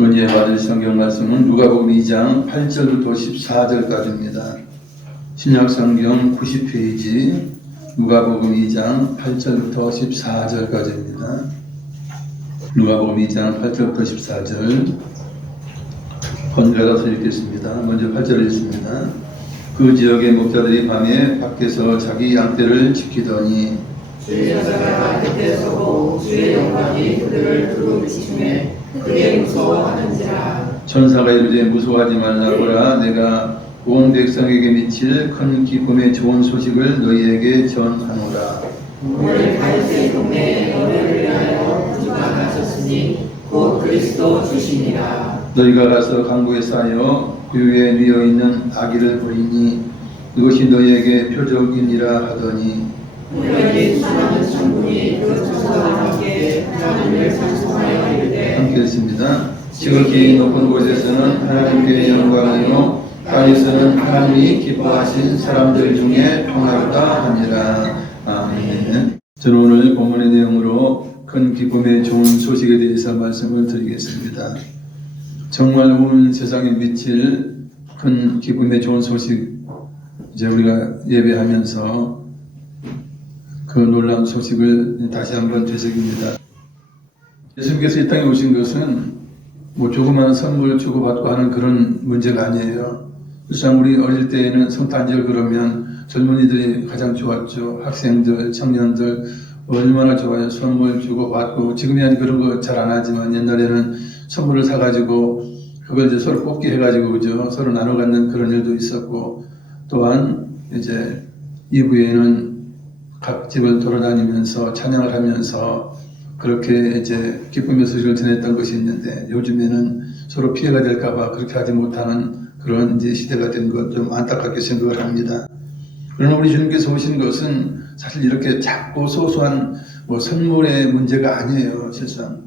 은혜 받을 성경 말씀은 누가복음 2장 8절부터 14절까지입니다. 신약 성경 90페이지 누가복음 2장 8절부터 14절까지입니다. 누가복음 2장 8절부터 14절 번갈아서 읽겠습니다. 먼저 8절 읽습니다. 그 지역의 목자들이 밤에 밖에서 자기 양떼를 지키더니 주의 여자가 곁에 서고 주의 영광이 그들을 두루 비추매 크게 무서워하는지라. 천사가 이르되 무서워하지 말라보라. 내가 온 백성에게 미칠 큰 기쁨의 좋은 소식을 너희에게 전하노라. 오늘 다윗의 동네에 너희를 위하여 구주가 나셨으니 곧 그리스도 주시니라. 너희가 가서 강구에 쌓여 그 위에 누워 있는 아기를 보리니 이것이 너희에게 표적이니라 하더니 여기 수많은 천군이 그 천사와 함께 하나님을 찬송하여 이르되 함께 했습니다. 지극히 높은 곳에서는 하나님께 영광이요 땅에서는 하나님이 기뻐하신 사람들 중에 평화롭다 하니라. 아멘. 저는 오늘 본문의 내용으로 큰 기쁨의 좋은 소식에 대해서 말씀을 드리겠습니다. 정말 온 세상에 미칠 큰 기쁨의 좋은 소식, 이제 우리가 예배하면서 그 놀라운 소식을 다시 한번 되새깁니다. 예수님께서 이 땅에 오신 것은 뭐 조그마한 선물 주고받고 하는 그런 문제가 아니에요. 실상 우리 어릴 때에는 성탄절 그러면 젊은이들이 가장 좋았죠. 학생들, 청년들 얼마나 좋아요. 선물 주고받고. 지금이야 그런 거 잘 안 하지만 옛날에는 선물을 사가지고 그걸 이제 서로 뽑기 해가지고 그죠. 서로 나눠 갖는 그런 일도 있었고, 또한 이제 이후에는 각 집을 돌아다니면서 찬양을 하면서 그렇게 이제 기쁨의 소식을 전했던 것이 있는데, 요즘에는 서로 피해가 될까봐 그렇게 하지 못하는 그런 이제 시대가 된 것 좀 안타깝게 생각을 합니다. 그러나 우리 주님께서 오신 것은 사실 이렇게 작고 소소한 뭐 선물의 문제가 아니에요. 실상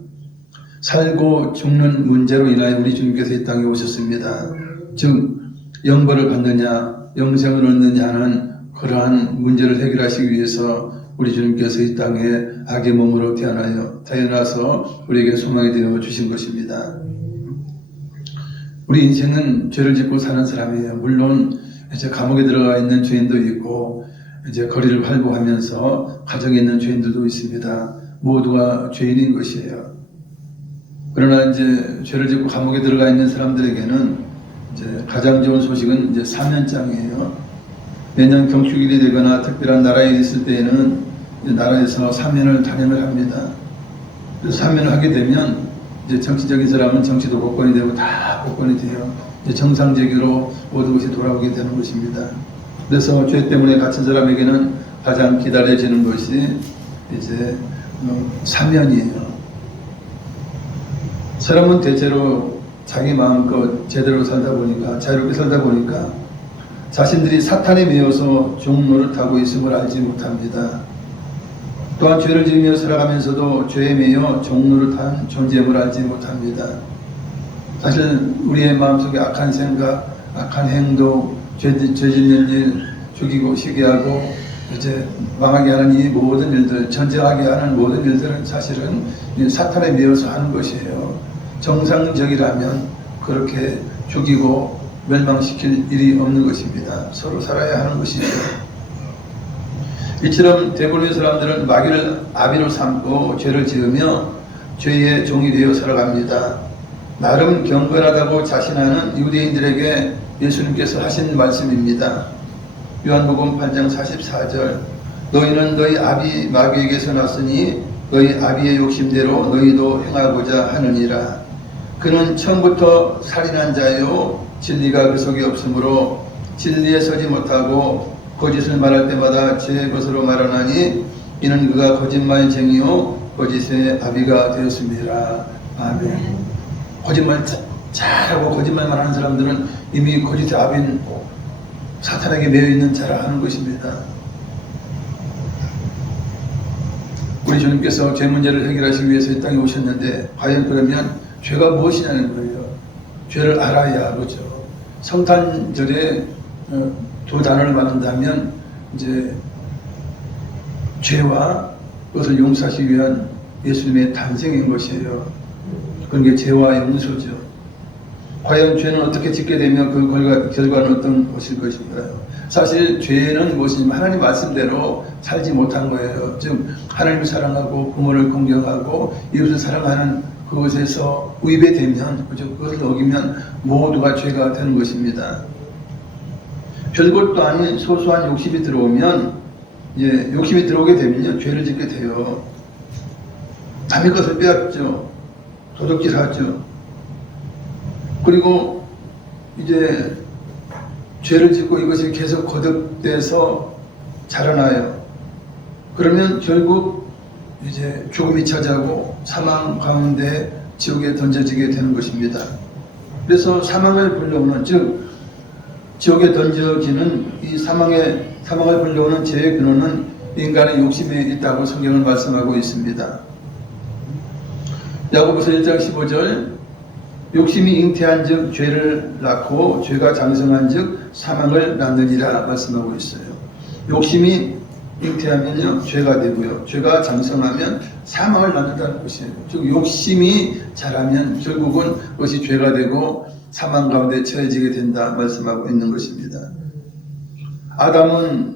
살고 죽는 문제로 인하여 우리 주님께서 이 땅에 오셨습니다. 즉 영벌을 받느냐 영생을 얻느냐 하는 그러한 문제를 해결하시기 위해서 우리 주님께서 이 땅에 악의 몸으로 태어나서 우리에게 소망이 되어 주신 것입니다. 우리 인생은 죄를 짓고 사는 사람이에요. 물론 이제 감옥에 들어가 있는 죄인도 있고 이제 거리를 활보하면서 가정에 있는 죄인들도 있습니다. 모두가 죄인인 것이에요. 그러나 이제 죄를 짓고 감옥에 들어가 있는 사람들에게는 이제 가장 좋은 소식은 이제 사면장이에요. 매년 경축일이 되거나 특별한 나라에 있을 때에는 나라에서 사면을 단행을 합니다. 그래서 사면을 하게 되면 이제 정치적인 사람은 정치도 복권이 되고 다 복권이 돼요. 이제 정상적으로 모든 것이 돌아오게 되는 것입니다. 그래서 죄 때문에 갇힌 사람에게는 가장 기다려지는 것이 이제 사면이에요. 사람은 대체로 자기 마음껏 제대로 살다 보니까, 자유롭게 살다 보니까 자신들이 사탄에 매여서 종노릇하고 있음을 알지 못합니다. 또한 죄를 지으며 살아가면서도 죄에 매여 종노릇한 존재임을 알지 못합니다. 사실 우리의 마음속에 악한 생각, 악한 행동, 죄 짓는 일, 죽이고 시기하고 이제 망하게 하는 이 모든 일들, 전쟁하게 하는 모든 일들은 사실은 사탄에 매여서 하는 것이에요. 정상적이라면 그렇게 죽이고 멸망시킬 일이 없는 것입니다. 서로 살아야 하는 것이죠. 이처럼 대부분의 사람들은 마귀를 아비로 삼고 죄를 지으며 죄의 종이 되어 살아갑니다. 나름 경건하다고 자신하는 유대인들에게 예수님께서 하신 말씀입니다. 요한복음 8장 44절 너희는 너희 아비 마귀에게서 났으니 너희 아비의 욕심대로 너희도 행하고자 하느니라. 그는 처음부터 살인한 자요 진리가 그 속에 없으므로 진리에 서지 못하고 거짓을 말할 때마다 제 것으로 말하나니 이는 그가 거짓말쟁이요 거짓의 아비가 되었습니다. 아멘. 거짓말 잘하고 거짓말만 하는 사람들은 이미 거짓의 아비인 사탄에게 매여있는 자라 하는 것입니다. 우리 주님께서 죄 문제를 해결하시기 위해서 이 땅에 오셨는데 과연 그러면 죄가 무엇이냐는 거예요. 죄를 알아야 하죠. 성탄절에 두 단어를 말한다면 이제 죄와 그것을 용서하시기 위한 예수님의 탄생인 것이에요. 그런 게 죄와 용서죠. 과연 죄는 어떻게 짓게 되면 그 결과는 어떤 것일 것인가요? 사실 죄는 무엇이냐면 하나님 말씀대로 살지 못한 거예요. 즉 하나님을 사랑하고 부모를 공경하고 이웃을 사랑하는 그것에서 위배되면, 그것을 어기면 모두가 죄가 되는 것입니다. 별것도 아닌 소소한 욕심이 들어오면, 욕심이 들어오게 되면요, 죄를 짓게 돼요. 남의 것을 빼앗죠. 도둑질하죠. 그리고 이제 죄를 짓고 이것이 계속 거듭돼서 자라나요. 그러면 결국 이제 죽음이 차지하고 사망 가운데 지옥에 던져지게 되는 것입니다. 그래서 사망을 불러오는, 즉 지옥에 던져지는 이 사망을 불러오는 죄의 근원은 인간의 욕심에 있다고 성경은 말씀하고 있습니다. 야고보서 1장 15절, 욕심이 잉태한 즉 죄를 낳고 죄가 장성한 즉 사망을 낳느니라 말씀하고 있어요. 욕심이 잉태하면요 죄가 되고요, 죄가 장성하면 사망을 낳는다는 것이에요. 즉 욕심이 자라면 결국은 그것이 죄가 되고 사망 가운데 처해지게 된다 말씀하고 있는 것입니다. 아담은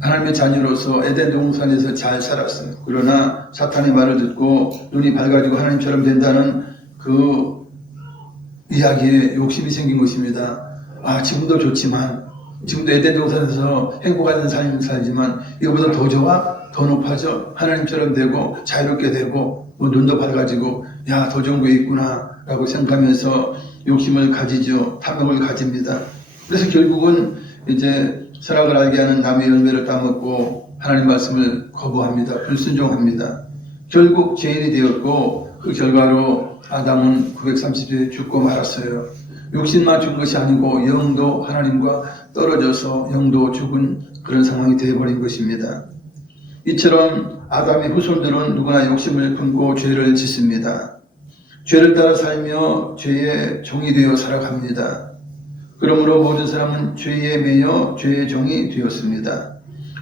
하나님의 자녀로서 에덴 동산에서 잘 살았어요. 그러나 사탄의 말을 듣고 눈이 밝아지고 하나님처럼 된다는 그 이야기에 욕심이 생긴 것입니다. 지금도 좋지만, 지금도 에덴 동산에서 행복한 삶을 살지만 이거보다 더 좋아? 더 높아져? 하나님처럼 되고 자유롭게 되고 눈도 밝아지고 더 좋은 거 있구나 라고 생각하면서 욕심을 가지죠. 탐욕을 가집니다. 그래서 결국은 이제 선악을 알게 하는 나무의 열매를 따먹고 하나님 말씀을 거부합니다. 불순종합니다. 결국 죄인이 되었고 그 결과로 아담은 930세에 죽고 말았어요. 육신만 죽은 것이 아니고 영도 하나님과 떨어져서 영도 죽은 그런 상황이 되어버린 것입니다. 이처럼 아담의 후손들은 누구나 욕심을 품고 죄를 짓습니다. 죄를 따라 살며 죄의 종이 되어 살아갑니다. 그러므로 모든 사람은 죄에 매여 죄의 종이 되었습니다.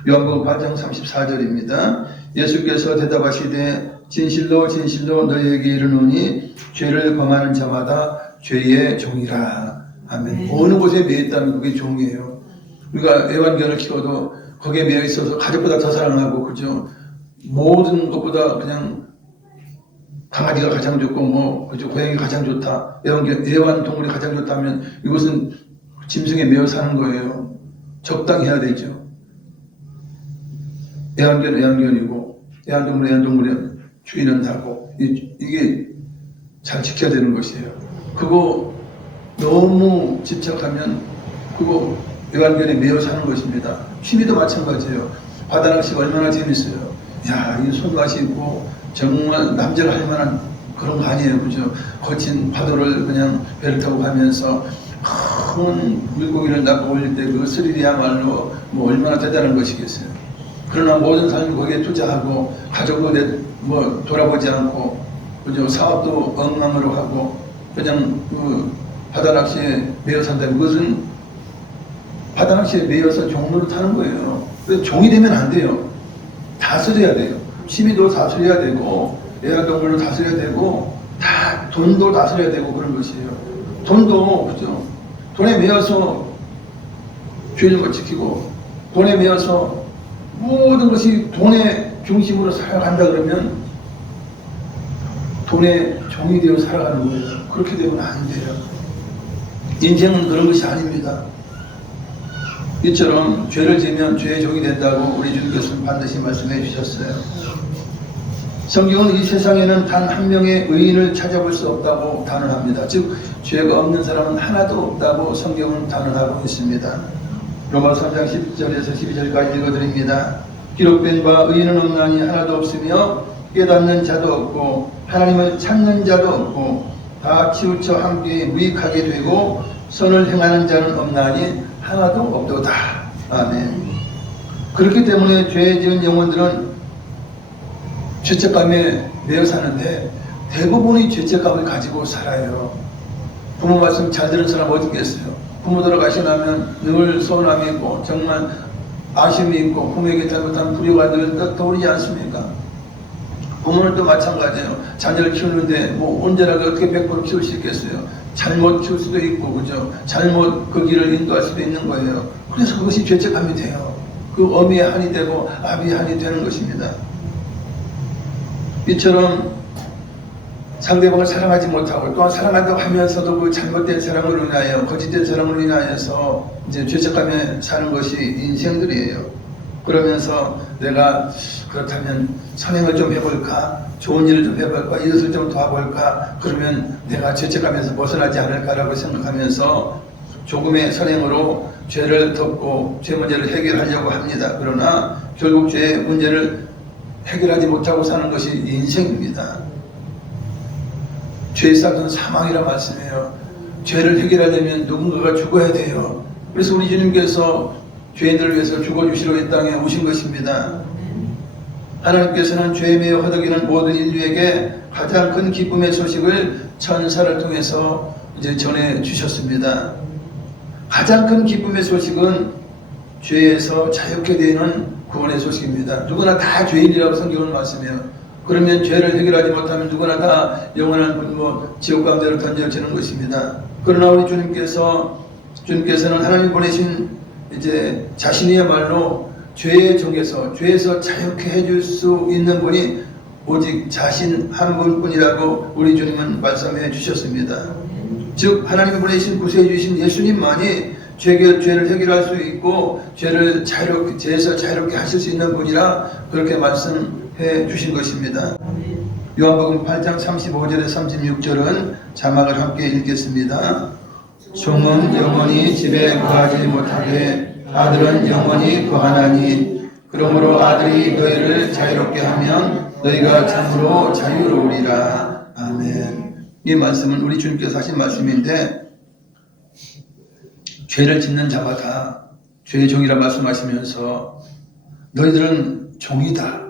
요한복음 8장 34절입니다. 예수께서 대답하시되 진실로 진실로 너희에게 이르노니 죄를 범하는 자마다 죄의 종이라. 아멘. 어느 곳에 매여 있다면 그게 종이에요. 우리가 애완견을 키워도 거기에 매여 있어서 가족보다 더 사랑하고, 그죠? 모든 것보다 그냥 강아지가 가장 좋고 그죠? 고양이가 가장 좋다. 애완동물이 가장 좋다면 이것은 짐승에 매여 사는 거예요. 적당히 해야 되죠. 애완견은 애완견이고 애완동물은 주인은 나고, 이게 잘 지켜야 되는 것이에요. 그거 너무 집착하면 그거 애완견에 매여 사는 것입니다. 취미도 마찬가지예요. 바다낚시가 얼마나 재밌어요. 이 손맛이 있고 정말 남자가 할 만한 그런 거 아니에요. 그죠? 거친 파도를 그냥 배를 타고 가면서 큰 물고기를 낚고 올릴 때 그 스릴이야말로 얼마나 대단한 것이겠어요. 그러나 모든 삶을 거기에 투자하고 가족도 돌아보지 않고, 그죠? 사업도 엉망으로 하고 그냥 그 바다낚시에 매여 산다는 것은 바다낚시에 매여서 종로를 타는 거예요. 그래서 종이 되면 안 돼요. 다스려야 돼요. 취미도 다스려야 되고 애완동물도 다스려야 되고 다 돈도 다스려야 되고 그런 것이에요. 돈도, 그죠? 돈에 매여서 죄를 못 지키고 돈에 매여서 모든 것이 돈의 중심으로 살아간다 그러면 돈의 종이 되어 살아가는 거예요. 그렇게 되면 안 돼요. 인생은 그런 것이 아닙니다. 이처럼 죄를 지면 죄의 종이 된다고 우리 주님께서는 반드시 말씀해 주셨어요. 성경은 이 세상에는 단 한 명의 의인을 찾아볼 수 없다고 단언합니다. 즉 죄가 없는 사람은 하나도 없다고 성경은 단언하고 있습니다. 로마서 3장 10절에서 12절까지 읽어드립니다. 기록된 바 의인은 없나니 하나도 없으며 깨닫는 자도 없고 하나님을 찾는 자도 없고 다 치우쳐 함께 무익하게 되고 선을 행하는 자는 없나니 하나도 없도다. 아멘. 그렇기 때문에 죄 지은 영혼들은 죄책감에 매여 사는데 대부분이 죄책감을 가지고 살아요. 부모 말씀 잘 들은 사람 어디 있겠어요? 부모 돌아가시고 나면 늘 서운함이 있고 정말 아쉬움이 있고 부모에게 잘못한 불효가 늘 떠오르지 않습니까? 부모는 마찬가지예요. 자녀를 키우는데 뭐 언제나 어떻게 100% 키울 수 있겠어요. 잘못 키울 수도 있고, 그죠? 잘못 그 길을 인도할 수도 있는 거예요. 그래서 그것이 죄책감이 돼요. 그 어미의 한이 되고 아비의 한이 되는 것입니다. 이처럼 상대방을 사랑하지 못하고 또한 사랑한다고 하면서도 그 잘못된 사랑으로 인하여 거짓된 사랑으로 인하여서 이제 죄책감에 사는 것이 인생들이에요. 그러면서 내가 그렇다면 선행을 좀 해볼까, 좋은 일을 좀 해볼까, 이것을 좀 도와볼까, 그러면 내가 죄책감에서 벗어나지 않을까라고 생각하면서 조금의 선행으로 죄를 덮고 죄 문제를 해결하려고 합니다. 그러나 결국 죄의 문제를 해결하지 못하고 사는 것이 인생입니다. 죄의 값은 사망이라 말씀해요. 죄를 해결하려면 누군가가 죽어야 돼요. 그래서 우리 주님께서 죄인들을 위해서 죽어주시러 이 땅에 오신 것입니다. 하나님께서는 죄에 매여 허덕이는 모든 인류에게 가장 큰 기쁨의 소식을 천사를 통해서 이제 전해 주셨습니다. 가장 큰 기쁨의 소식은 죄에서 자유케 되는 구원의 소식입니다. 누구나 다 죄인이라고 성경은 말씀해요. 그러면 죄를 해결하지 못하면 누구나 다 영원한 분노 지옥 가운데로 던져지는 것입니다. 그러나 우리 주님께서는 하나님 보내신 이제 자신이야말로 죄의 정에서 죄에서 자유케 해줄 수 있는 분이 오직 자신 한 분뿐이라고 우리 주님은 말씀해 주셨습니다. 즉 하나님이 보내신 구세해 주신 예수님만이 죄를 해결할 수 있고 죄에서 자유롭게 하실 수 있는 분이라 그렇게 말씀해 주신 것입니다. 요한복음 8장 35절에 36절은 자막을 함께 읽겠습니다. 종은 영원히 집에 거하지 못하되 아들은 영원히 거하나니 그러므로 아들이 너희를 자유롭게 하면 너희가 참으로 자유로우리라. 아멘. 이 말씀은 우리 주님께서 하신 말씀인데 죄를 짓는 자마다 죄의 종이라 말씀하시면서 너희들은 종이다.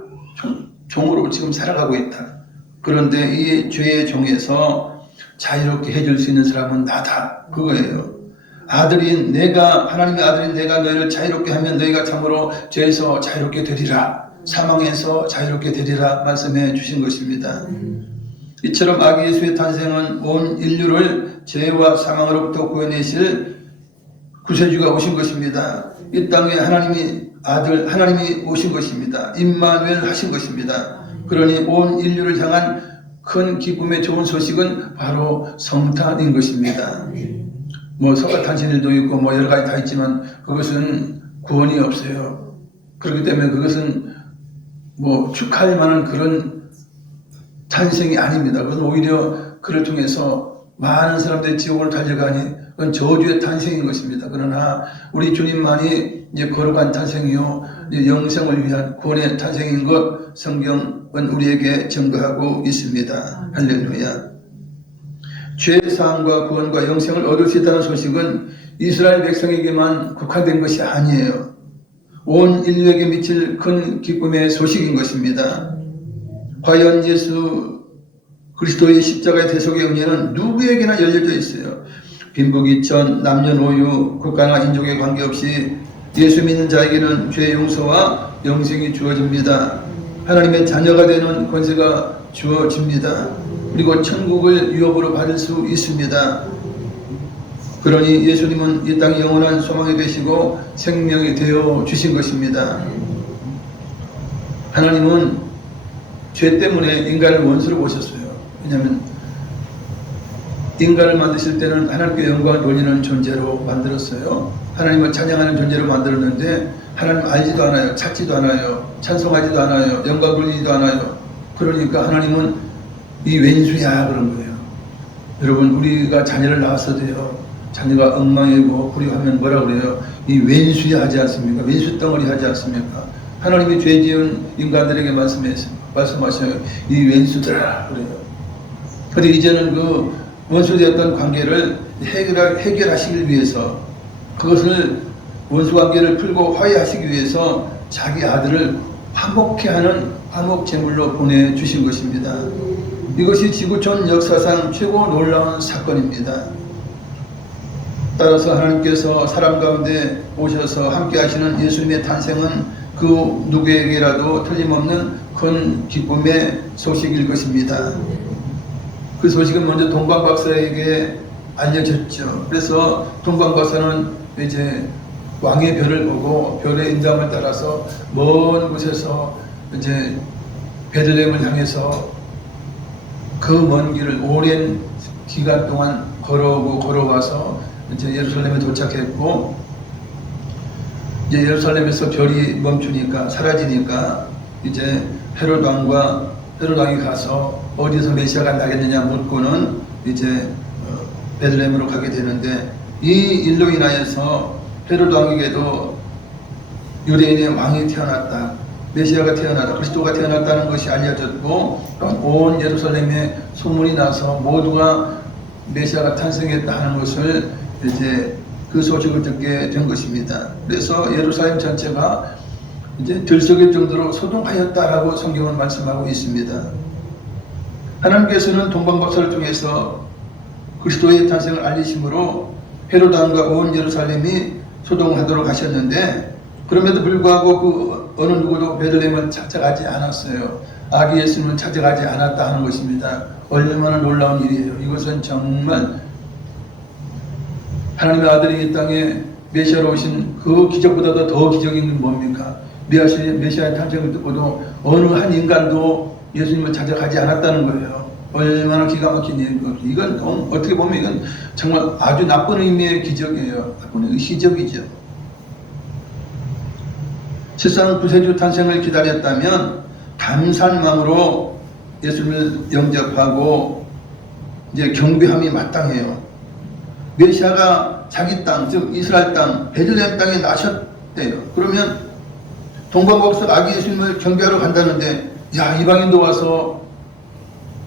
종으로 지금 살아가고 있다. 그런데 이 죄의 종에서 자유롭게 해줄 수 있는 사람은 나다. 그거예요. 하나님의 아들인 내가 너희를 자유롭게 하면 너희가 참으로 죄에서 자유롭게 되리라. 사망에서 자유롭게 되리라 말씀해 주신 것입니다. 이처럼 아기 예수의 탄생은 온 인류를 죄와 사망으로부터 구해내실 구세주가 오신 것입니다. 이 땅에 하나님이 오신 것입니다. 임마누엘 하신 것입니다. 그러니 온 인류를 향한 큰 기쁨의 좋은 소식은 바로 성탄인 것입니다. 뭐 성탄신일도 있고 뭐 여러 가지 다 있지만 그것은 구원이 없어요. 그렇기 때문에 그것은 뭐 축하할 만한 그런 탄생이 아닙니다. 그건 오히려 그를 통해서 많은 사람들이 지옥으로 달려가니 그건 저주의 탄생인 것입니다. 그러나 우리 주님만이 이제 거룩한 탄생이요 영생을 위한 구원의 탄생인 것 성경은 우리에게 증거하고 있습니다. 할렐루야. 죄의 사함과 구원과 영생을 얻을 수 있다는 소식은 이스라엘 백성에게만 국한된 것이 아니에요. 온 인류에게 미칠 큰 기쁨의 소식인 것입니다. 과연 예수 그리스도의 십자가의 대속의 은혜는 누구에게나 열려져 있어요. 빈부귀천, 남녀노유, 국가나 인종에 관계없이 예수 믿는 자에게는 죄 용서와 영생이 주어집니다. 하나님의 자녀가 되는 권세가 주어집니다. 그리고 천국을 유업으로 받을 수 있습니다. 그러니 예수님은 이 땅의 영원한 소망이 되시고 생명이 되어 주신 것입니다. 하나님은 죄 때문에 인간을 원수로 보셨어요. 왜냐하면 인간을 만드실 때는 하나님께 영광을 돌리는 존재로 만들었어요. 하나님을 찬양하는 존재로 만들었는데 하나님 알지도 않아요. 찾지도 않아요. 찬송하지도 않아요. 영광 돌리지도 않아요. 그러니까 하나님은 이 왼수야 그런 거예요. 여러분 우리가 자녀를 낳았어도요. 자녀가 엉망이고 불의하면 뭐라 그래요? 이 왼수야 하지 않습니까? 왼수 덩어리 하지 않습니까? 하나님이 죄 지은 인간들에게 말씀하셔요. 이 왼수들아 그래요. 그런데 이제는 그 원수되었던 관계를 해결하시기 위해서 그것을 원수관계를 풀고 화해하시기 위해서 자기 아들을 화목케 하는 화목제물로 보내주신 것입니다. 이것이 지구촌 역사상 최고 놀라운 사건입니다. 따라서 하나님께서 사람 가운데 오셔서 함께 하시는 예수님의 탄생은 그 누구에게라도 틀림없는 큰 기쁨의 소식일 것입니다. 그 소식은 먼저 동방 박사에게 알려졌죠. 그래서 동방 박사는 이제 왕의 별을 보고 별의 인도함을 따라서 먼 곳에서 이제 베들레헴을 향해서 그 먼 길을 오랜 기간 동안 걸어오고 걸어와서 이제 예루살렘에 도착했고, 이제 예루살렘에서 별이 멈추니까 사라지니까 이제 헤롯 왕이 가서 어디서 메시아가 나겠느냐 묻고는 이제 베들레헴으로 가게 되는데, 이 일로 인하여서 헤롯 왕에게도 유대인의 왕이 태어났다, 메시아가 태어났다, 그리스도가 태어났다는 것이 알려졌고, 온 예루살렘에 소문이 나서 모두가 메시아가 탄생했다 하는 것을 이제 그 소식을 듣게 된 것입니다. 그래서 예루살렘 전체가 이제 들썩일 정도로 소동하였다라고 성경은 말씀하고 있습니다. 하나님께서는 동방박사를 통해서 그리스도의 탄생을 알리심으로 헤롯 왕과 온 예루살렘이 소동하도록 하셨는데, 그럼에도 불구하고 그 어느 누구도 베들레헴을 찾아가지 않았어요. 아기 예수님을 찾아가지 않았다 하는 것입니다. 얼마나 놀라운 일이에요. 이것은 정말 하나님의 아들이 이 땅에 메시아로 오신 그 기적보다도 더 기적인 건 뭡니까? 메시아의 탄생을 듣고도 어느 한 인간도 예수님을 찾아가지 않았다는 거예요. 얼마나 기가 막힌 일이고, 이건 어떻게 보면 이건 정말 아주 나쁜 의미의 기적이에요. 나쁜 의미의 기적이죠. 세상 구세주 탄생을 기다렸다면 감사한 마음으로 예수님을 영접하고 이제 경배함이 마땅해요. 메시아가 자기 땅, 즉 이스라엘 땅, 베들레헴 땅에 나셨대요. 그러면 동방박사 아기 예수님을 경배하러 간다는데, 야, 이방인도 와서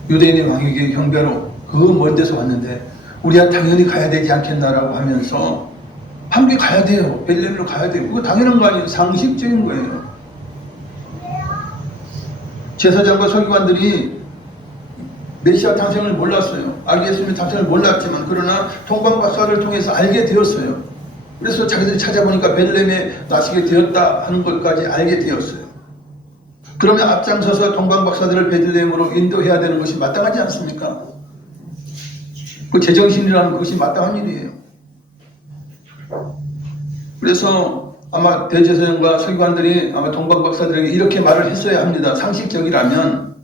유대인의 왕에게 경배하러 그 먼 데서 왔는데 우리야 당연히 가야 되지 않겠나라고 하면서 함께 가야 돼요. 베들레헴으로 가야 돼요. 그거 당연한 거 아니에요. 상식적인 거예요. 제사장과 서기관들이 메시아 탄생을 몰랐어요. 아기 예수님의 탄생을 몰랐지만, 그러나 동방박사를 통해서 알게 되었어요. 그래서 자기들이 찾아보니까 베들레헴에 나시게 되었다 하는 것까지 알게 되었어요. 그러면 앞장서서 동방박사들을 베들레헴으로 인도해야 되는 것이 마땅하지 않습니까? 그 제정신이라는 것이 마땅한 일이에요. 그래서 아마 대제사장과 서기관들이 아마 동방박사들에게 이렇게 말을 했어야 합니다. 상식적이라면,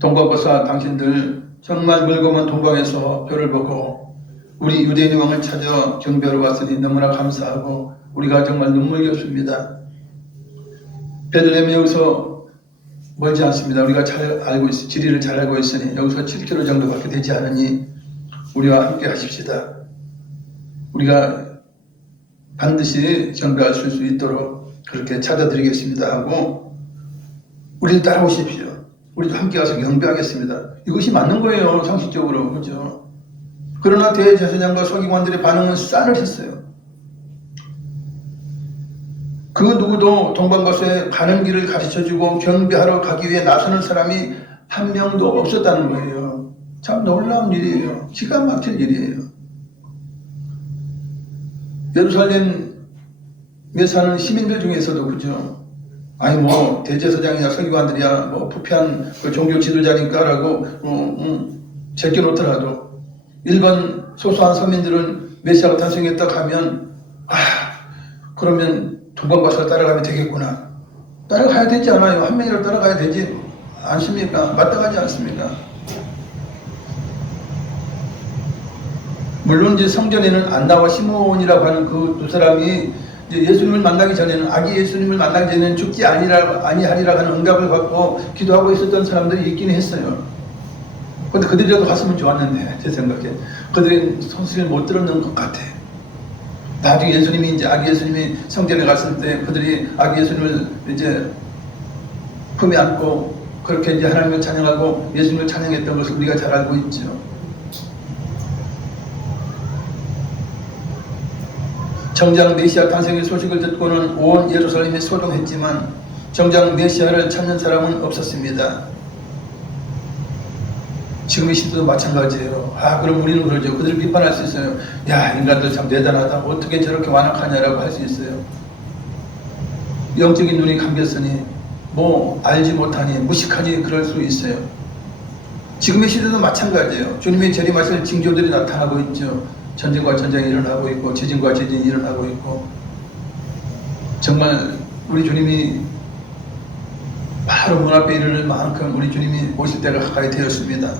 동방박사 당신들 정말 멀고 먼 동방에서 별을 보고 우리 유대인의 왕을 찾아 경배하러 왔으니 너무나 감사하고 우리가 정말 눈물겹습니다. 베들레헴이 여기서 멀지 않습니다. 우리가 잘 알고 있어, 지리를 잘 알고 있으니 여기서 7km 정도밖에 되지 않으니 우리와 함께 하십시다. 우리가 반드시 경배하실 수 있도록 그렇게 찾아드리겠습니다 하고 우리를 따라오십시오. 우리도 함께 가서 경배하겠습니다. 이것이 맞는 거예요, 상식적으로. 그렇죠? 그러나 대제사장과 서기관들의 반응은 싸늘했어요. 그 누구도 동방박사에 가는 길을 가르쳐주고 경배하러 가기 위해 나서는 사람이 한 명도 없었다는 거예요. 참 놀라운 일이에요. 기가 막힐 일이에요. 예루살렘에 사는 시민들 중에서도, 그죠? 아니 뭐 대제사장이나 서기관들이야 뭐 부패한 그 종교 지도자니까라고 제껴놓더라도 일반 소소한 서민들은 메시아가 탄생했다 하면, 그러면 동방박사를 따라가면 되겠구나. 따라가야 되지 않아요? 한 명이라도 따라가야 되지 않습니까? 마땅하지 않습니까? 물론 이제 성전에는 안나와 시몬이라고 하는 그 두 사람이 예수님을 만나기 전에는, 아기 예수님을 만나기 전에는 죽지 아니하리라 하는 응답을 받고 기도하고 있었던 사람들이 있긴 했어요. 근데 그들이라도 갔으면 좋았는데, 제 생각에 그들은 소식을 못 들었는 것 같아. 나중에 예수님이 이제 아기 예수님이 성전에 갔을 때 그들이 아기 예수님을 이제 품에 안고 그렇게 이제 하나님을 찬양하고 예수님을 찬양했던 것을 우리가 잘 알고 있죠. 정작 메시아 탄생의 소식을 듣고는 온 예루살렘이 소동했지만 정작 메시아를 찾는 사람은 없었습니다. 지금 이 시대도 마찬가지예요. 그럼 우리는 그러죠. 그들을 비판할 수 있어요. 야, 인간들 참 대단하다. 어떻게 저렇게 완악하냐라고 할 수 있어요. 영적인 눈이 감겼으니 뭐 알지 못하니 무식하니 그럴 수 있어요. 지금의 시대도 마찬가지예요. 주님의 재림하실 징조들이 나타나고 있죠. 전쟁과 전쟁이 일어나고 있고 지진과 지진이 일어나고 있고 정말 우리 주님이 바로 문 앞에 이르는 만큼 우리 주님이 오실 때가 가까이 되었습니다.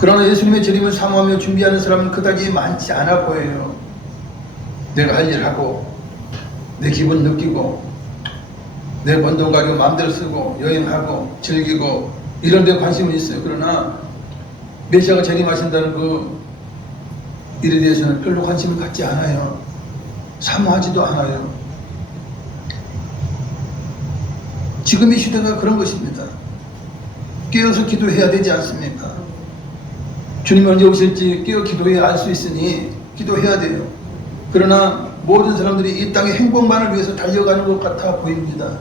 그러나 예수님의 재림을 사모하며 준비하는 사람은 그다지 많지 않아 보여요. 내가 할 일 하고 내 기분 느끼고 내 번 돈 가지고 마음대로 쓰고 여행하고 즐기고 이런 데 관심은 있어요. 그러나 메시아가 재림하신다는 그 일에 대해서는 별로 관심을 갖지 않아요. 사모하지도 않아요. 지금 이 시대가 그런 것입니다. 깨어서 기도해야 되지 않습니까? 주님 언제 오실지 깨어 기도해야 알 수 있으니 기도해야 돼요. 그러나 모든 사람들이 이 땅의 행복만을 위해서 달려가는 것 같아 보입니다.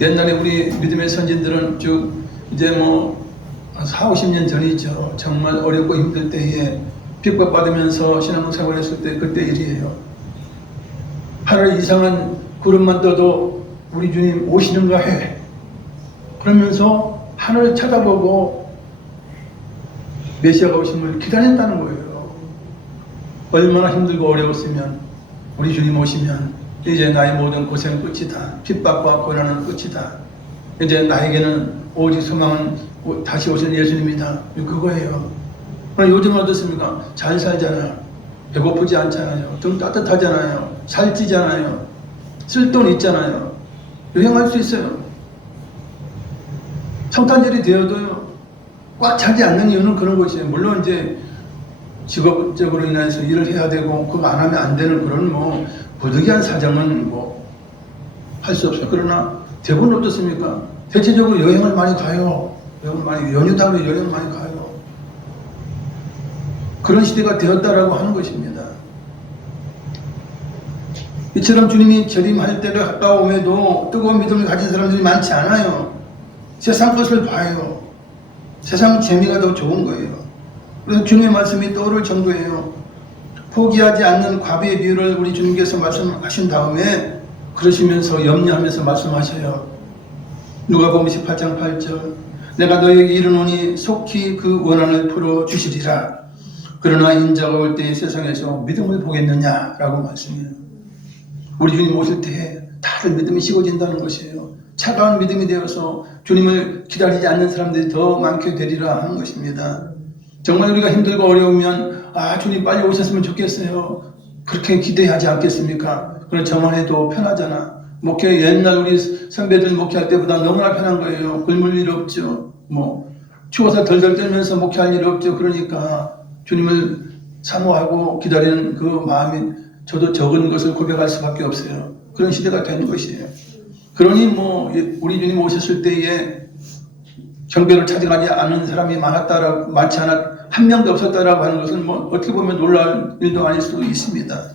옛날에 우리 믿음의 선진들은 쭉 이제 뭐 40, 50년 전이죠. 정말 어렵고 힘들 때에 핍박받으면서 신앙생활 했을 때 그때 일이에요. 하늘 이상한 구름만 떠도 우리 주님 오시는가 해. 그러면서 하늘을 쳐다보고 메시아가 오심을 기다린다는 거예요. 얼마나 힘들고 어려웠으면 우리 주님 오시면 이제 나의 모든 고생 끝이다. 핍박과 고난은 끝이다. 이제 나에게는 오직 소망은 다시 오시는 예수님이다. 그거예요. 그러나 요즘은 어떻습니까? 잘 살잖아요. 배고프지 않잖아요. 좀 따뜻하잖아요. 살찌잖아요. 쓸 돈 있잖아요. 여행할 수 있어요. 성탄절이 되어도 꽉 차지 않는 이유는 그런 것이에요. 물론 이제 직업적으로 인해서 일을 해야 되고 그거 안 하면 안 되는 그런 뭐 부득이한 사정은 뭐 할 수 없어요. 그러나 대부분 어떻습니까? 대체적으로 여행을 많이 가요. 연휴다 하면 여행을 많이 가요. 그런 시대가 되었다라고 하는 것입니다. 이처럼 주님이 재림할 때가 가까움에도 뜨거운 믿음을 가진 사람들이 많지 않아요. 세상 것을 봐요. 세상 재미가 더 좋은 거예요. 그래서 주님의 말씀이 떠오를 정도예요. 포기하지 않는 과비의 비유를 우리 주님께서 말씀하신 다음에 그러시면서 염려하면서 말씀하셔요. 누가복음 18장 8절 내가 너에게 이르노니 속히 그 원한을 풀어주시리라. 그러나 인자가 올 때에 세상에서 믿음을 보겠느냐 라고 말씀해요. 우리 주님 오실 때에 다들 믿음이 식어진다는 것이에요. 차가운 믿음이 되어서 주님을 기다리지 않는 사람들이 더 많게 되리라 하는 것입니다. 정말 우리가 힘들고 어려우면 주님 빨리 오셨으면 좋겠어요. 그렇게 기대하지 않겠습니까? 그런 저만 해도 편하잖아. 목회 옛날 우리 선배들 목회할 때보다 너무나 편한 거예요. 굶을 일 없죠. 뭐 추워서 덜덜 떨면서 목회할 일 없죠. 그러니까 주님을 사모하고 기다리는 그 마음이 저도 적은 것을 고백할 수밖에 없어요. 그런 시대가 되는 것이에요. 그러니 뭐 우리 주님 오셨을 때에 경배를 찾아가지 않은 사람이 많지 않아 한 명도 없었다라고 하는 것은 뭐 어떻게 보면 놀라운 일도 아닐 수도 있습니다.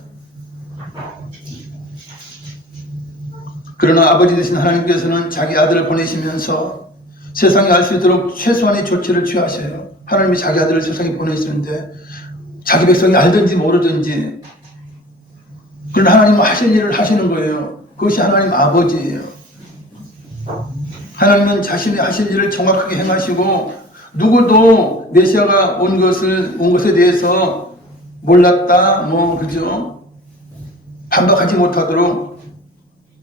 그러나 아버지 되신 하나님께서는 자기 아들을 보내시면서 세상에 알 수 있도록 최소한의 조치를 취하셔요. 하나님이 자기 아들을 세상에 보내시는데 자기 백성이 알든지 모르든지 그런 하나님은 하실 일을 하시는 거예요. 그것이 하나님 아버지예요. 하나님은 자신이 하실 일을 정확하게 행하시고 누구도 메시아가 온 것에 대해서 몰랐다, 그죠? 반박하지 못하도록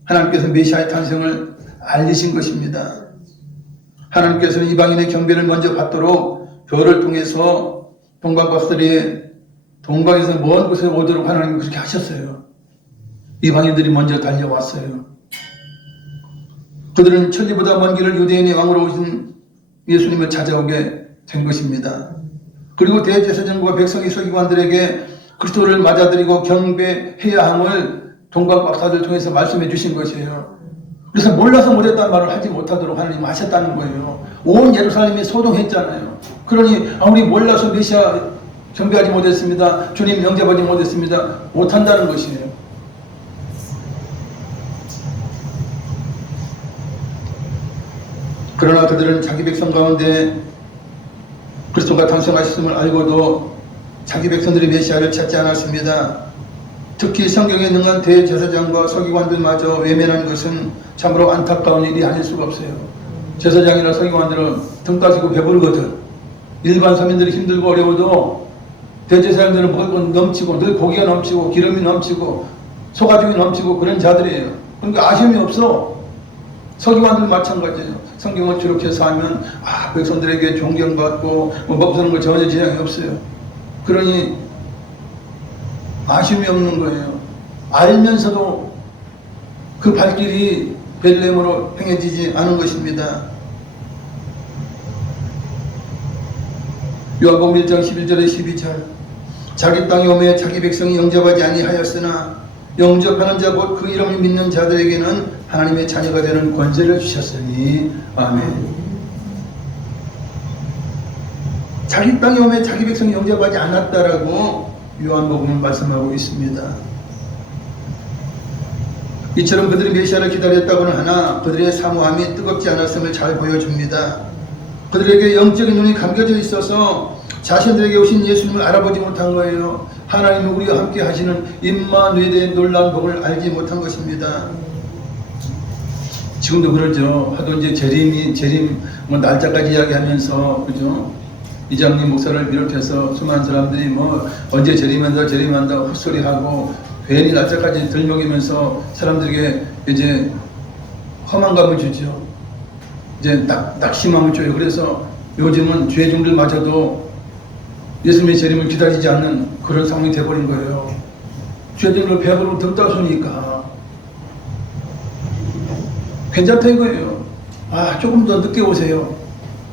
하나님께서 메시아의 탄생을 알리신 것입니다. 하나님께서는 이방인의 경배를 먼저 받도록 별을 통해서 동방박사들이 동방에서 먼 곳에 오도록 하나님이 그렇게 하셨어요. 이방인들이 먼저 달려왔어요. 그들은 천지보다 먼 길을 유대인의 왕으로 오신 예수님을 찾아오게 된 것입니다. 그리고 대제사장과 백성의 서기관들에게 그리스도를 맞아들이고 경배해야 함을 동방박사들 통해서 말씀해 주신 것이에요. 그래서 몰라서 못했다는 말을 하지 못하도록 하나님 하셨다는 거예요. 온 예루살렘이 소동했잖아요. 그러니 우리 몰라서 메시아 경배하지 못했습니다. 주님 영접하지 못했습니다. 못한다는 것이에요. 그러나 그들은 자기 백성 가운데 그리스도가 탄생하셨음을 알고도 자기 백성들이 메시아를 찾지 않았습니다. 특히 성경에 능한 대제사장과 서기관들마저 외면한 것은 참으로 안타까운 일이 아닐 수가 없어요. 제사장이나 서기관들은 등 따지고 배부르거든. 일반 서민들이 힘들고 어려워도 대제사장들은 먹을 건 넘치고 늘 고기가 넘치고 기름이 넘치고 소가죽이 넘치고 그런 자들이에요. 그러니까 아쉬움이 없어. 서기관들 마찬가지예요. 성경을 기록해서 하면 백성들에게 존경받고 먹고 사는 거 전혀 지장이 없어요. 그러니 아쉬움이 없는 거예요. 알면서도 그 발길이 베들레헴으로 행해지지 않은 것입니다. 요한복음 1장 11절에 12절 자기 땅에 오매 자기 백성이 영접하지 아니하였으나 영접하는 자 곧 그 이름을 믿는 자들에게는 하나님의 자녀가 되는 권세를 주셨으니 아멘. 자기 땅에 오매 자기 백성이 영접하지 않았다라고 요한복음은 말씀하고 있습니다. 이처럼 그들이 메시아를 기다렸다고는 하나 그들의 사모함이 뜨겁지 않았음을 잘 보여줍니다. 그들에게 영적인 눈이 감겨져 있어서 자신들에게 오신 예수님을 알아보지 못한 거예요. 하나님이 우리와 함께 하시는 임마누엘의 놀라운 복을 알지 못한 것입니다. 지금도 그러죠. 하도 이제 재림 날짜까지 이야기하면서 그죠? 이장님 목사를 비롯해서 수많은 사람들이 언제 재림한다 헛소리하고 괜히 날짜까지 들먹이면서 사람들에게 이제 허망감을 주죠. 이제 낙심함을 줘요. 그래서 요즘은 죄중들마저도 예수님의 재림을 기다리지 않는 그런 상황이 돼버린 거예요. 죄중들 배부르고 등따서니까 괜찮다 이거예요. 조금 더 늦게 오세요.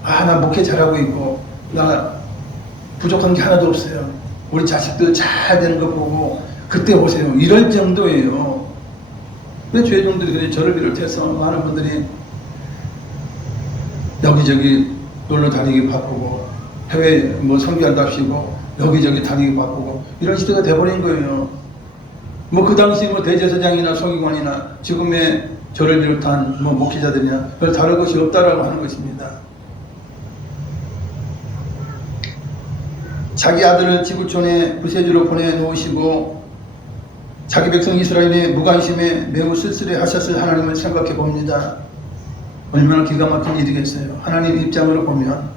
나 목회 잘하고 있고 나 부족한 게 하나도 없어요. 우리 자식들 잘 되는 거 보고 그때 오세요. 이럴 정도예요. 왜 죄종들이 저를 비롯해서 많은 분들이 여기저기 놀러 다니기 바쁘고 해외 선교한답시고 여기저기 다니기 바쁘고 이런 시대가 돼버린 거예요. 그 당시 대제사장이나 서기관이나 지금의 저를 비롯한 목회자들이나 별 다를 것이 없다라고 하는 것입니다. 자기 아들을 지구촌에 부세주로 보내놓으시고 자기 백성 이스라엘의 무관심에 매우 쓸쓸해 하셨을 하나님을 생각해 봅니다. 얼마나 기가 막힌 일이겠어요. 하나님 입장으로 보면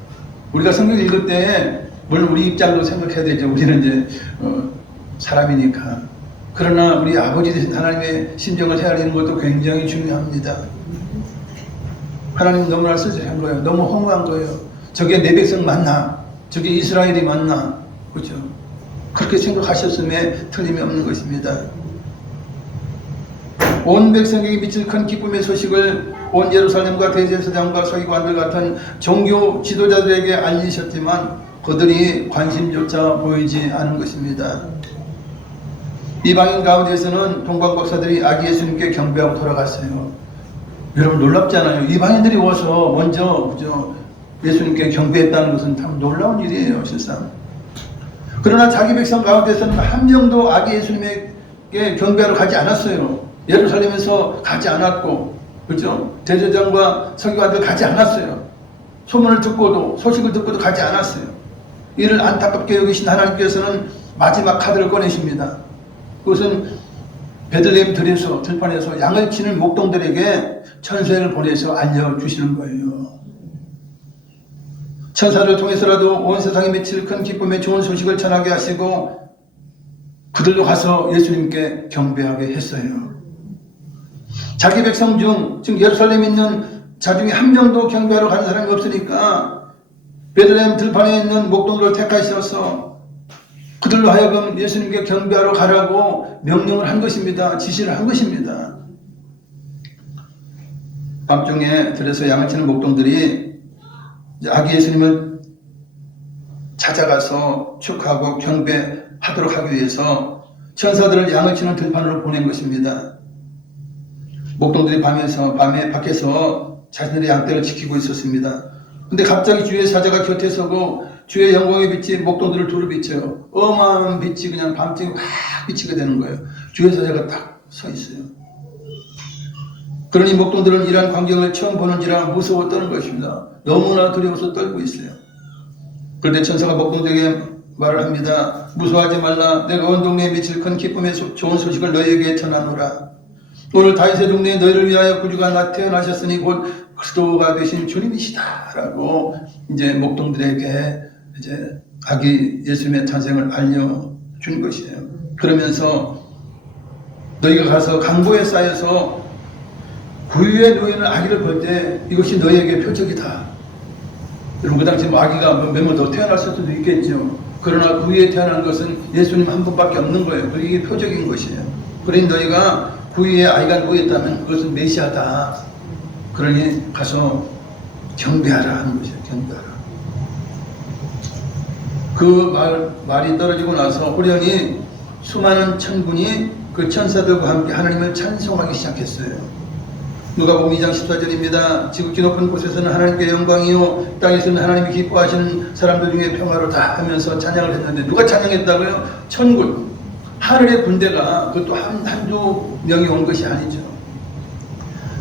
우리가 성경 읽을 때 물론 우리 입장으로 생각해야 되죠. 우리는 이제 사람이니까. 그러나 우리 아버지 되신 하나님의 심정을 헤아리는 것도 굉장히 중요합니다. 하나님 너무나 쓸쓸한 거예요. 너무 허무한 거예요. 저게 내 백성 맞나? 저게 이스라엘이 맞나? 그렇죠? 그렇게 생각하셨음에 틀림이 없는 것입니다. 온 백성에게 미칠 큰 기쁨의 소식을 온 예루살렘과 대제사장과 서기관들 같은 종교 지도자들에게 알리셨지만 그들이 관심조차 보이지 않은 것입니다. 이방인 가운데서는 동방박사들이 아기 예수님께 경배하고 돌아갔어요. 여러분 놀랍잖아요. 이방인들이 와서 먼저 예수님께 경배했다는 것은 참 놀라운 일이에요. 실상. 그러나 자기 백성 가운데서는 한 명도 아기 예수님에게 경배하러 가지 않았어요. 예루살렘에서 가지 않았고 그렇죠? 대제사장과 서기관들 가지 않았어요. 소식을 듣고도 가지 않았어요. 이를 안타깝게 여기신 하나님께서는 마지막 카드를 꺼내십니다. 그것은 베들레헴 들판에서 양을 치는 목동들에게 천사를 보내서 알려주시는 거예요. 천사를 통해서라도 온 세상에 미칠 큰 기쁨의 좋은 소식을 전하게 하시고 그들로 가서 예수님께 경배하게 했어요. 자기 백성 즉 예루살렘에 있는 자 중에 한 명도 경배하러 가는 사람이 없으니까 베들레헴 들판에 있는 목동들을 택하셔서 그들로 하여금 예수님께 경배하러 가라고 명령을 한 것입니다. 지시를 한 것입니다. 밤중에 들에서 양을 치는 목동들이 아기 예수님을 찾아가서 축하하고 경배하도록 하기 위해서 천사들을 양을 치는 들판으로 보낸 것입니다. 목동들이 밤에 밖에서 자신들의 양떼를 지키고 있었습니다. 근데 갑자기 주의 사자가 곁에 서고 주의 영광의 빛이 목동들을 두루비쳐요. 어마어마한 빛이 그냥 밤중에 확 비치게 되는 거예요. 주의 사자가 딱 서 있어요. 그러니 목동들은 이러한 광경을 처음 보는지라 무서워 떠는 것입니다. 너무나 두려워서 떨고 있어요. 그런데 천사가 목동들에게 말을 합니다. 무서워하지 말라. 내가 온 동네에 미칠 큰 기쁨의 좋은 소식을 너희에게 전하노라. 오늘 다윗의 동네에 너희를 위하여 구주가 태어나셨으니 곧 그리스도가 되신 주님이시다. 라고 이제 목동들에게 이제 아기 예수님의 탄생을 알려준 것이에요. 그러면서 너희가 가서 강보에 쌓여서 구유에 놓이는 아기를 볼 때 이것이 너희에게 표적이다. 여러분 그 당시 아기가 몇 명 더 태어날 수도 있겠죠. 그러나 구유에 태어난 것은 예수님 한 분밖에 없는 거예요. 그게 표적인 것이에요. 그러니 너희가 구유에 아이가 놓였다면 그것은 메시아다. 그러니 가서 경배하라 하는 것이에요. 경배하라. 그 말이 떨어지고 나서 호련히 수많은 천군이 그 천사들과 함께 하나님을 찬송하기 시작했어요. 누가복음 2장 14절입니다. 지극히 높은 곳에서는 하나님께 영광이요 땅에서는 하나님이 기뻐하시는 사람들 중에 평화로다 하면서 찬양을 했는데 누가 찬양했다고요? 천군, 하늘의 군대가 그것도 한두 명이 온 것이 아니죠.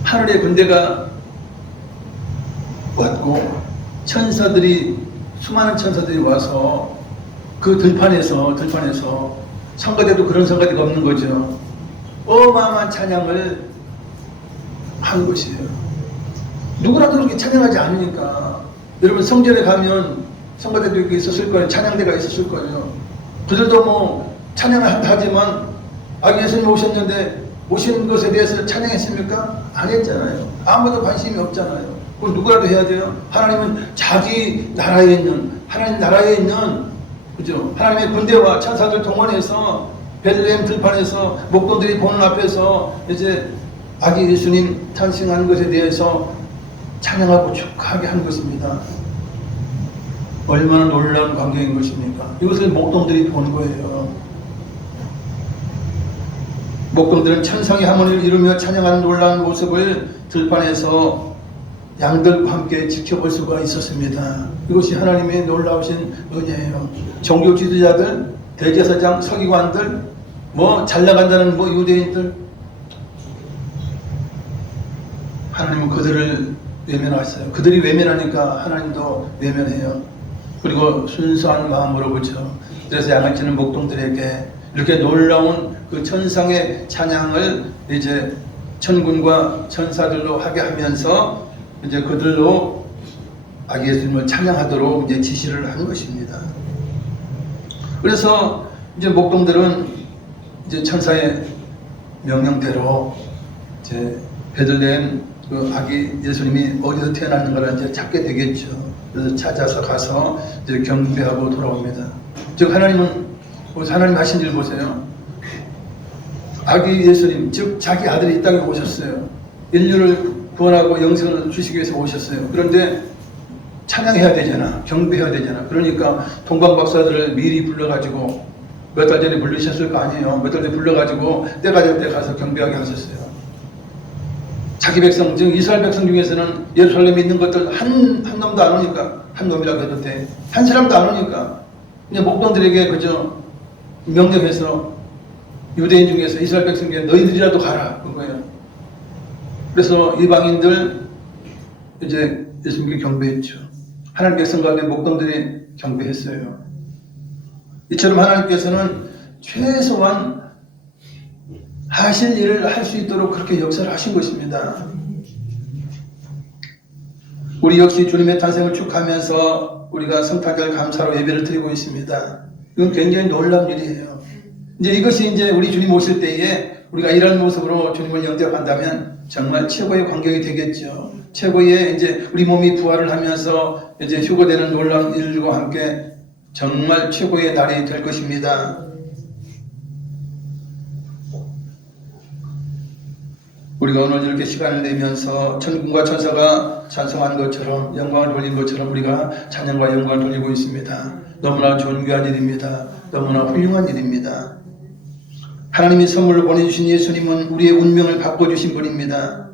하늘의 군대가 왔고 천사들이 수많은 천사들이 와서 그 들판에서 성가대도 그런 성가대가 없는 거죠. 어마어마한 찬양을 한 것이에요. 누구라도 그렇게 찬양하지 않으니까. 여러분 성전에 가면 성가대도 이렇게 있었을 거예요. 찬양대가 있었을 거예요. 그들도 뭐 찬양을 한다 하지만 아기 예수님 오셨는데 오신 것에 대해서 찬양했습니까? 안 했잖아요. 아무도 관심이 없잖아요. 그걸 누구라도 해야 돼요? 하나님은 자기 나라에 있는, 하나님 나라에 있는, 그죠? 하나님의 군대와 천사들 동원해서 베들레헴 들판에서 목동들이 보는 앞에서 이제 아기 예수님 탄생한 것에 대해서 찬양하고 축하하게 한 것입니다. 얼마나 놀라운 광경인 것입니까? 이것을 목동들이 본 거예요. 목동들은 천상의 하모니를 이루며 찬양하는 놀라운 모습을 들판에서 양들과 함께 지켜볼 수가 있었습니다. 이것이 하나님의 놀라우신 은혜예요. 종교 지도자들, 대제사장, 서기관들, 잘 나간다는 유대인들, 하나님은 그들을 외면하셨어요. 그들이 외면하니까 하나님도 외면해요. 그리고 순수한 마음으로 그렇죠. 그래서 양을 치는 목동들에게 이렇게 놀라운 그 천상의 찬양을 이제 천군과 천사들로 하게 하면서 이제 그들로 아기 예수님을 찬양하도록 이제 지시를 한 것입니다. 그래서 이제 목동들은 이제 천사의 명령대로 이제 베들레헴 그 아기 예수님이 어디서 태어났는가를 이제 찾게 되겠죠. 그래서 찾아서 가서 이제 경배하고 돌아옵니다. 즉 하나님 하신 일 보세요. 아기 예수님, 즉 자기 아들이 이 땅에 오셨어요. 인류를 구원하고 영생을 주시기 위해서 오셨어요. 그런데 찬양해야 되잖아. 경배해야 되잖아. 그러니까 동방박사들을 미리 불러가지고 몇 달 전에 부르셨을 거 아니에요. 몇 달 전에 불러가지고 때가 될 때 가서 경배하게 하셨어요. 자기 백성, 즉 이스라엘 백성 중에서는 예루살렘에 있는 것들 한 놈도 안 오니까, 한 놈이라고 해도 돼. 한 사람도 안 오니까 그냥 목동들에게 그저 명령해서 유대인 중에서 이스라엘 백성 중에 너희들이라도 가라 그거예요. 그래서 이방인들 이제 예수님께 경배했죠. 하나님 백성 가운데 목동들이 경배했어요. 이처럼 하나님께서는 최소한 하실 일을 할 수 있도록 그렇게 역사를 하신 것입니다. 우리 역시 주님의 탄생을 축하하면서 우리가 성탄절 감사로 예배를 드리고 있습니다. 이건 굉장히 놀라운 일이에요. 이제 이것이 이제 우리 주님 오실 때에 우리가 이런 모습으로 주님을 영접한다면 정말 최고의 광경이 되겠죠. 최고의 이제 우리 몸이 부활을 하면서 이제 휴거되는 놀라운 일과 함께 정말 최고의 날이 될 것입니다. 우리가 오늘 이렇게 시간을 내면서 천군과 천사가 찬송한 것처럼 영광을 돌린 것처럼 우리가 찬양과 영광을 돌리고 있습니다. 너무나 존귀한 일입니다. 너무나 훌륭한 일입니다. 하나님이 선물로 보내주신 예수님은 우리의 운명을 바꿔주신 분입니다.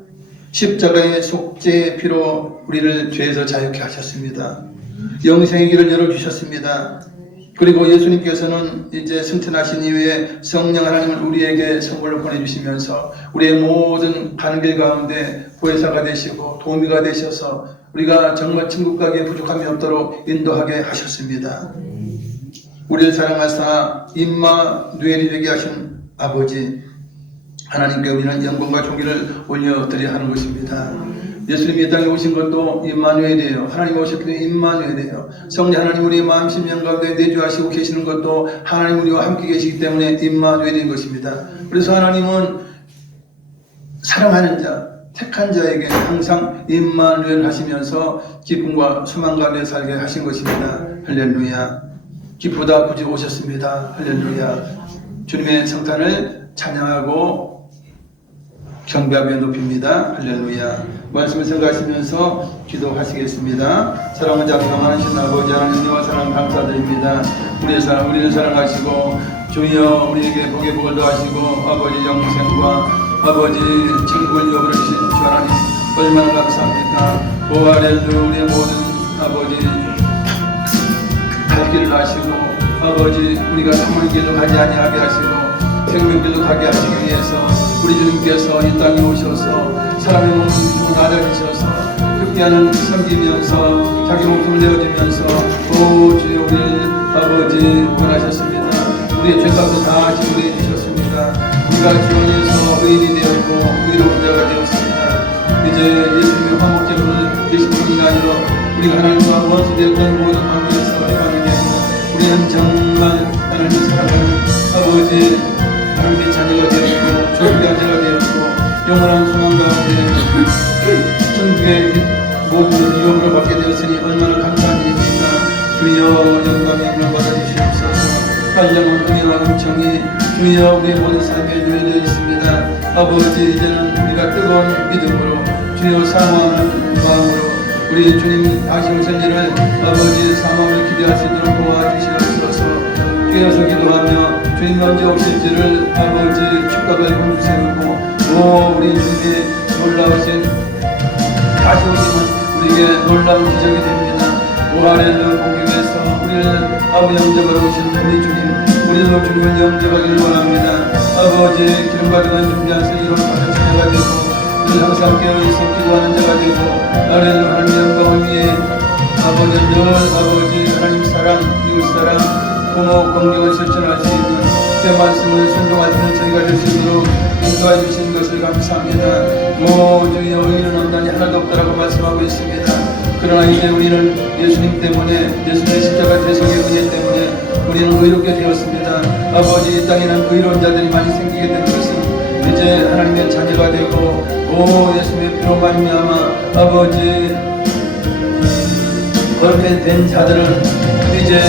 십자가의 속죄의 피로 우리를 죄에서 자유케 하셨습니다. 영생의 길을 열어주셨습니다. 그리고 예수님께서는 이제 승천하신 이후에 성령 하나님을 우리에게 선물로 보내주시면서 우리의 모든 가는 길 가운데 보혜사가 되시고 도우미가 되셔서 우리가 정말 천국 가기에 부족함이 없도록 인도하게 하셨습니다. 우리를 사랑하사 임마누엘이 되게 하신 아버지 하나님께 우리는 영광과 존귀를 올려드려야 하는 것입니다. 예수님이 이 땅에 오신 것도 임마누엘이에요. 하나님 오셨기 때문에 임마누엘이에요. 성령 하나님 우리의 마음 심령 가운데 내주하시고 계시는 것도 하나님 우리와 함께 계시기 때문에 임마누엘인 것입니다. 그래서 하나님은 사랑하는 자, 택한 자에게 항상 임마누엘 하시면서 기쁨과 소망 가운데 살게 하신 것입니다. 할렐루야. 기쁘다 굳이 오셨습니다. 할렐루야. 주님의 성탄을 찬양하고 경배하며 높입니다. 할렐루야. 말씀을 생각하시면서 기도하시겠습니다. 사랑을 장성하신 아버지 하나님과 사랑 감사드립니다. 우리를 사랑하시고 주여 우리에게 복의 복을 더하시고 아버지 영생과 아버지 천국을 이어버리신 주 하나님 얼마나 감사합니까. 오 할렐루야. 우리의 모든 아버지 갈 길을 하시고 아버지 우리가 사모의 길로 가지 아니하게 하시고 생명길로 가게 하시기 위해서 우리 주님께서 이 땅에 오셔서 사람의 몸을 나다리셔서 흑기하는 섬기면서 자기 목숨을 내어주면서 오 주여 우리 아버지 원하셨습니다. 우리의 죄값을 다 지불해 주셨습니다. 우리가 주 안에서 의인이 되었고 의로운 자가 되었습니다. 이제 예수님의 화목제물을 되신 분이 아니라 우리가 하나님과 원수 되었던 모든 관계에서 해방이 되고 우리는 정말 하나님의 사랑하는 아버지 하나님의 자녀가 되었고 조국의 아내가 되었고 영원한 소망 가운데 천국의 모든 유업을 받게 되었으니 얼마나 감사한 일입니까. 주여 영광의 힘을 받아주시옵소서. 한량은 은혜와 은총이 주여 우리의 모든 삶에 누려져 있습니다. 아버지 이제는 우리가 뜨거운 믿음으로 주여 사모하는 마음으로 우리 주님 다시 오실 일을 아버지 사모를 기대할 수 있도록 도와주시옵소서. 깨어서 기도하며 주님 언제 오실지를 아버지 축복을 공주 세우고 오 우리 주님의 놀라우신 다시 오심은 우리에게 놀라운 기적이 됩니다. 오 할렐루야. 공경에서 우리를 아버지 영접하러 오신 우리 주님 우리도 주님을 영접하기를 원합니다. 아버지 기름받은 준비한 세계로 받은 자가 되고 늘 항상 깨어있어 기도하는 자가 되고 할렐루야. 하나님 영광을 위해 아버지 늘 아버지 하나님 사랑 이웃 사랑 부모 공경을 실천할 수 있는 제 말씀을 순종할 수 있는 저희가 될 수 있도록 인도해 주시는 것을 감사합니다. 주여 의인은 없나니 하나도 없다라고 말씀하고 있습니다. 그러나 이제 우리는 예수님 때문에 예수님의 십자가 대속의 은혜 때문에 우리는 의롭게 되었습니다. 아버지 이 땅에는 의로운 자들이 많이 생기게 된 것은 이제 하나님의 자녀가 되고 오 예수님의 피로 말미암아 아버지 그렇게 된 자들은 이제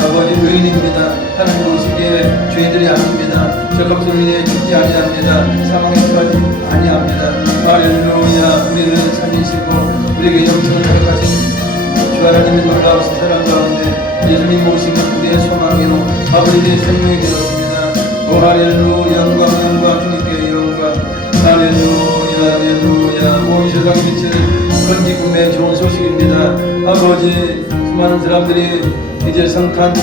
아버지 의인입니다. 하나님 오시기에 죄인들이 아닙니다. 죄값으로 인해 죽지 아니합니다. 사망에 처하지 아니합니다. 할렐루야. 우리를 살리시고 우리에게 영생을 허락하신 주 하나님의 놀라우신 사랑 가운데 예수님 오시면 우리의 소망이요 아버지의 생명이 되었습니다. 오 할렐루야. 영광 주님께 영광. 할렐루야. 할렐루야. 온 세상에 미칠 그런 기쁨의 좋은 소식입니다. 아버지 수많은 사람들이 이제 성탄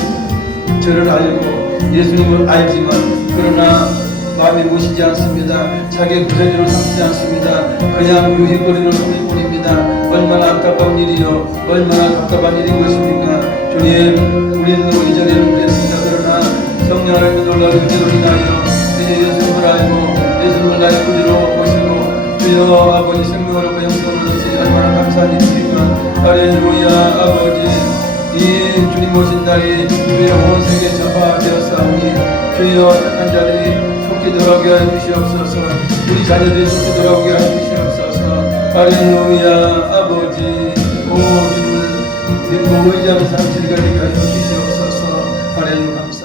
저를 알고 예수님을 알지만 그러나 마음에 모시지 않습니다. 자기의 구세주로 삼지 않습니다. 그냥 유희거리로 삼을 뿐입니다. 얼마나 안타까운 일이요 얼마나 답답한 일인 것입니까. 주님 우리는 이전에는 그랬습니다. 그러나 성령 하나님의 놀라운 은혜로 인하여 이제 예수님을 알고 예수님을 나의 구주로 모시고 주여 아버지 생명을 얻고 영생을 얻으시니 얼마나 감사한 일입니까. 할렐루야. 아버지 이 주님 오신 날이 주여 온 세계에 전파되었사오니 주여 착한 자들이 속히 돌아오게 하여 주시옵소서. 우리 자녀들이 속히 돌아오게 하여 주시옵소서. 할렐루야. 아버지 오 주님을 믿고 의지하는 삶 즐기게 하여 주시옵소서. 할렐루야. 감사합니다.